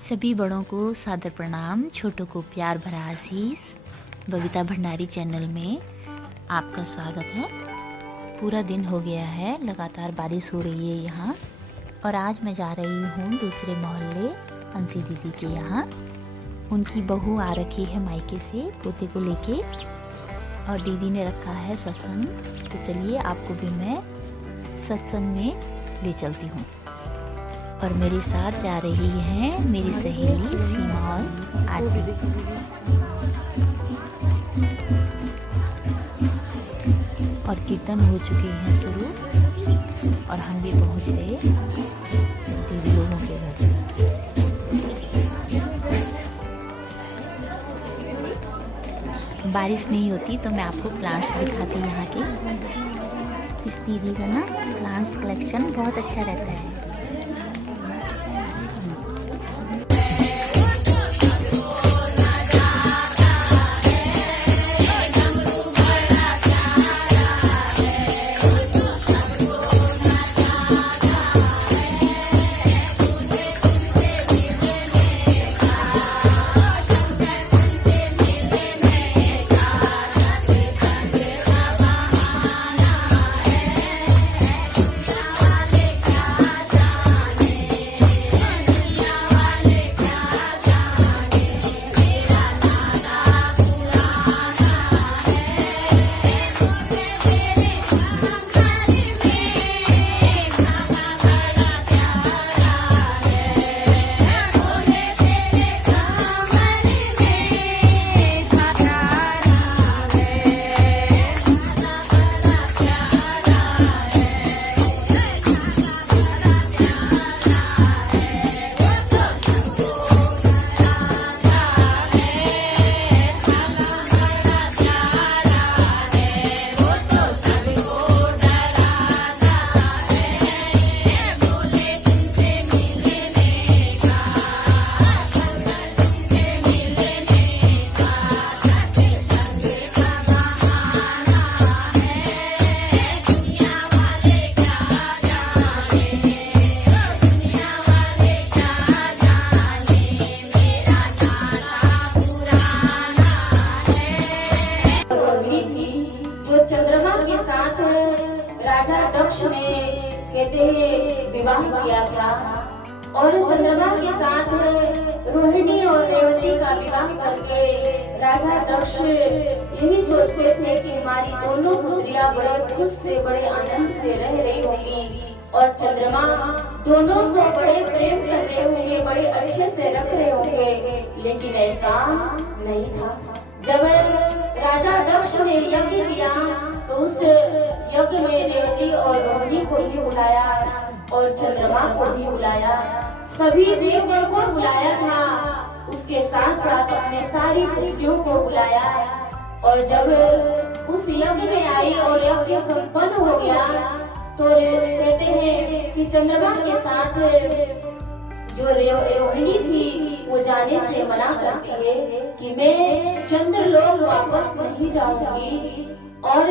सभी बड़ों को सादर प्रणाम, छोटों को प्यार भरा आशीष। बबीता भंडारी चैनल में आपका स्वागत है। पूरा दिन हो गया है, लगातार बारिश हो रही है यहाँ। और आज मैं जा रही हूँ दूसरे मोहल्ले अंशी दीदी के यहाँ। उनकी बहू आ रखी है मायके से पोते को लेके, और दीदी ने रखा है सत्संग। तो चलिए आपको भी मैं सत्संग में ले चलती हूँ। और मेरे साथ जा रही हैं मेरी सहेली सीमा और आरती। और कीर्तन हो चुके हैं शुरू, और हम भी पहुंच गए दीदी लोगों के घर। बारिश नहीं होती तो मैं आपको प्लांट्स दिखाती यहाँ के। इस दीदी का ना प्लांट्स कलेक्शन बहुत अच्छा रहता है। राजा दक्ष ने कहते हैं विवाह किया था, और चंद्रमा के साथ रोहिणी और रेवती का विवाह करके राजा दक्ष यही सोचते थे कि हमारी दोनों पुत्रियां बड़े खुश से बड़े आनंद से रह रही होंगी, और चंद्रमा दोनों को बड़े प्रेम कर रहे होंगे, बड़े अच्छे से रख रहे होंगे। लेकिन ऐसा नहीं था। जब राजा दक्ष ने यज्ञ किया तो उस यज्ञ में रेवती और रोहिणी को भी बुलाया और चंद्रमा को भी बुलाया, सभी देवगण को बुलाया था। उसके साथ साथ अपने सारी पुत्रियों को बुलाया। और जब उस यज्ञ में आई और यज्ञ संपन्न हो गया तो कहते हैं कि चंद्रमा के साथ जो रोहिणी थी वो जाने से मना करती है कि मैं चंद्रलोक वापस नहीं जाऊंगी। और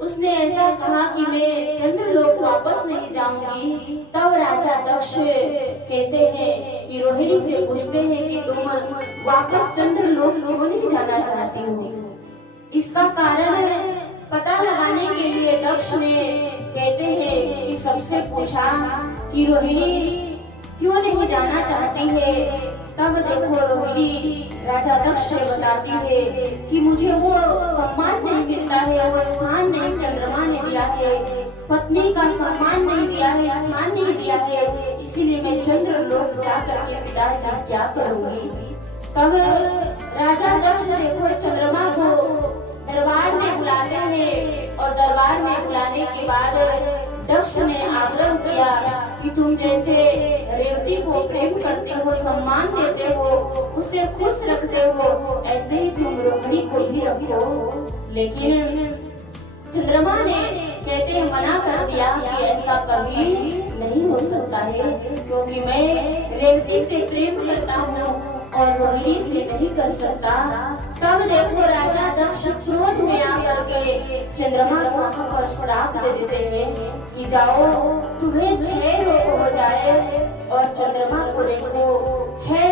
उसने ऐसा कहा कि मैं चंद्रलोक वापस नहीं जाऊंगी। तब राजा दक्ष कहते हैं कि रोहिणी से पूछते हैं कि तुम वापस चंद्रलोक क्यों नहीं जाना चाहती हो। इसका कारण पता लगाने के लिए दक्ष ने कहते हैं कि सबसे पूछा कि रोहिणी क्यों नहीं जाना चाहती है। तब देखो रोहिणी राजा दक्ष से बताती है कि मुझे वो सम्मान नहीं मिलता है, वो स्थान नहीं चंद्रमा ने दिया है, पत्नी का सम्मान नहीं दिया है, स्थान नहीं दिया है, इसीलिए मैं चंद्रलोक जाकर के पिताजी क्या करूंगी। तब राजा दक्ष देखो चंद्रमा को दरबार में बुलाते हैं, और दरबार में बुलाने के बाद दक्ष ने आग्रह किया कि तुम जैसे रेवती को प्रेम करते हो, सम्मान देते हो, उसे खुश रखते हो, ऐसे ही तुम रोहिणी को भी रखो। लेकिन चंद्रमा ने कहते हैं मना कर दिया कि ऐसा कभी नहीं हो सकता है, क्योंकि मैं रेवती से प्रेम करता हूँ और रोहिणी से नहीं कर सकता। तब देखो राजा दक्ष क्रोध में आकर के चंद्रमा को वहाँ पर श्राप दे देते हैं कि जाओ तुम्हें 6 रोग हो जाए। और चंद्रमा को देखो 6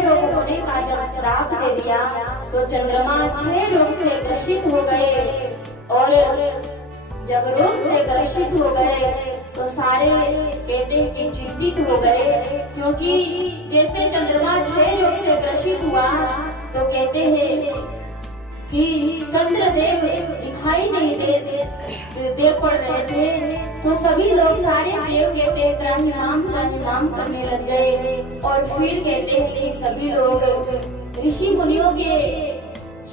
श्राप दे दिया तो चंद्रमा 6 रोग से ग्रसित हो गए। और जब रोग से ग्रसित हो गए तो सारे कहते हैं कि चिंतित हो गए, क्योंकि जैसे चंद्रमा 6 रोग से ग्रसित हुआ तो कहते हैं कि चंद्रदेव दिखाई नहीं दे पड़ रहे थे। तो सभी लोग सारे देव कहते हैं त्राहिमाम करने लग गए। और फिर कहते हैं कि सभी लोग ऋषि मुनियों के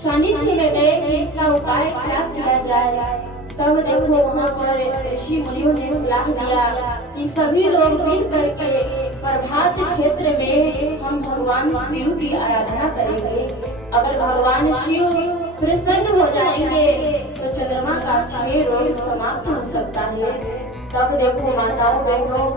सानिध्य में गए कि इसका उपाय क्या किया जाए। तब देखो वहाँ पर ऋषि मुनियों ने सलाह दिया कि सभी लोग मिल करके प्रभात क्षेत्र में हम भगवान शिव की आराधना करेंगे। अगर भगवान शिव प्रसन्न हो जाएंगे तो चंद्रमा का 6 रोग समाप्त हो सकता है। तब देखो माताओं बहनों,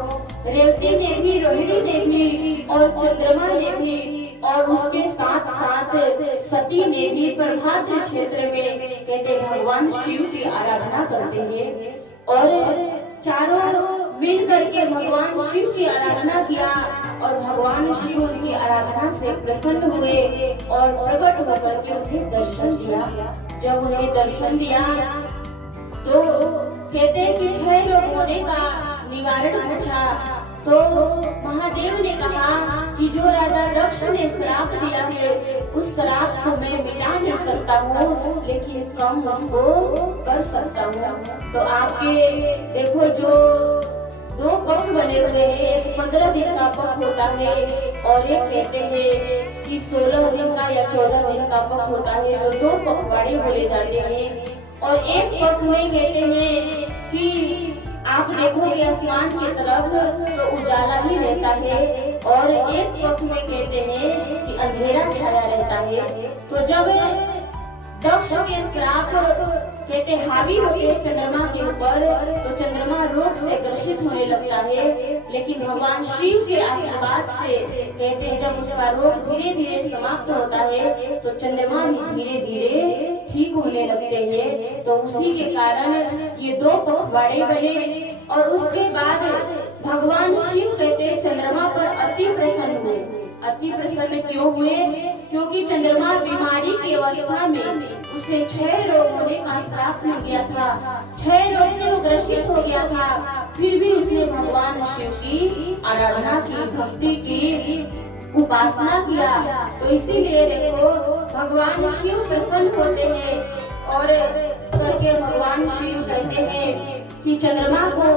रेवती ने भी, रोहिणी ने भी और चंद्रमा ने भी और उसके साथ साथ सती ने भी प्रभात क्षेत्र में कहते भगवान शिव की आराधना करते हैं। और चारों मिल करके भगवान शिव की आराधना किया और भगवान शिव उनकी आराधना से प्रसन्न हुए और प्रकट होकर के उन्हें दर्शन दिया। जब उन्हें दर्शन दिया तो कहते हैं कि 6 रोग होने का निवारण पूछा तो महादेव ने कहा कि जो राजा दक्ष ने श्राप दिया है उस श्राप को मैं मिटा नहीं सकता हूँ, लेकिन कम उसको कर सकता हूँ। तो आपके देखो जो 2 पक्ष बने हुए हैं, एक 15 दिन का पक्ष होता है और एक कहते हैं कि 16 दिन का या 14 दिन का पक्ष होता है, जो 2 पखवाड़े बोले जाते हैं। और एक पक्ष में कहते हैं कि आप देखोगे आसमान की तरफ तो उजाला ही रहता है और एक पक्ष में कहते हैं कि अंधेरा छाया रहता है। तो जब दक्ष के श्राप कहते हावी होते चंद्रमा के ऊपर तो चंद्रमा रोग से ग्रसित होने लगता है, लेकिन भगवान शिव के आशीर्वाद से कहते हैं जब उसका रोग धीरे धीरे समाप्त होता है तो चंद्रमा भी धीरे धीरे ठीक होने लगते हैं। तो उसी के कारण ये 2 पखवाड़े बने। और उसके बाद भगवान शिव कहते चंद्रमा पर अति प्रसन्न हुए। अति प्रसन्न क्यों हुए? क्योंकि चंद्रमा बीमारी की अवस्था में उसे 6 रोग होने का श्राप मिल गया था, 6 रोग से वो ग्रसित हो गया था, फिर भी उसने भगवान शिव की आराधना की, भक्ति की, उपासना किया। तो इसीलिए देखो भगवान शिव प्रसन्न होते हैं और करके भगवान शिव कहते हैं कि चंद्रमा को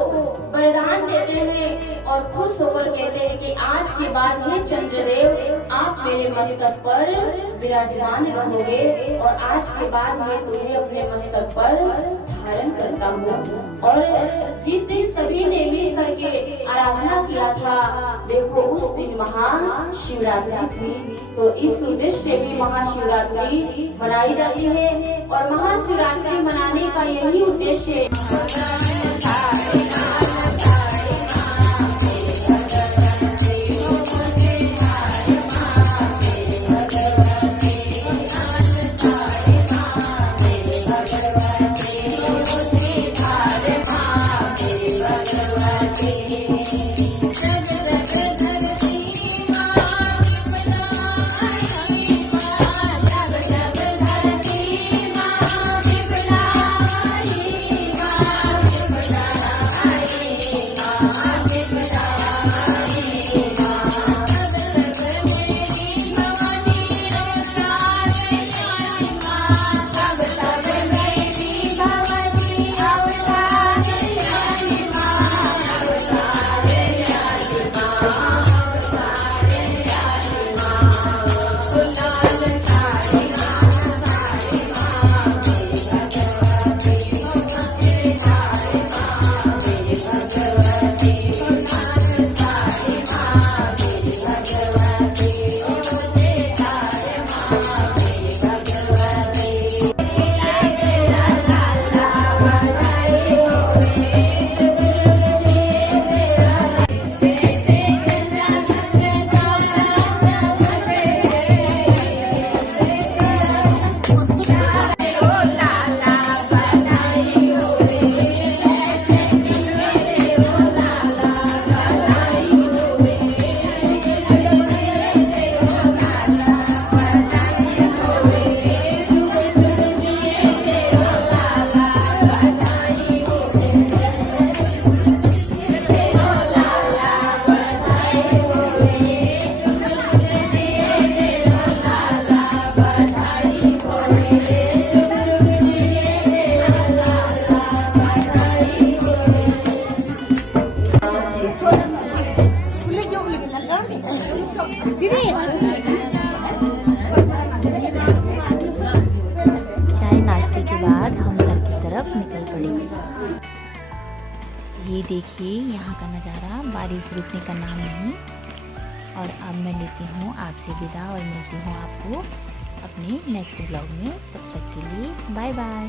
वरदान देते हैं और खुश होकर कहते हैं कि आज के बाद हे चंद्रदेव आप मेरे मस्तक पर विराजमान रहोगे और आज के बाद मैं तुम्हें अपने मस्तक पर धारण करता हूँ। और जिस दिन सभी ने मिल करके आराधना किया था देखो उस दिन महाशिवरात्रि थी। तो इस उद्देश्य से भी महाशिवरात्रि मनाई जाती है और महाशिवरात्रि मनाने का यही उद्देश्य चाय नाश्ते के बाद हम घर की तरफ निकल पड़े। ये देखिए यहाँ का नज़ारा, बारिश रुकने का नाम नहीं। और अब मैं लेती हूँ आपसे विदा और मिलती हूँ आपको अपने नेक्स्ट ब्लॉग में। तब तक के लिए बाय बाय।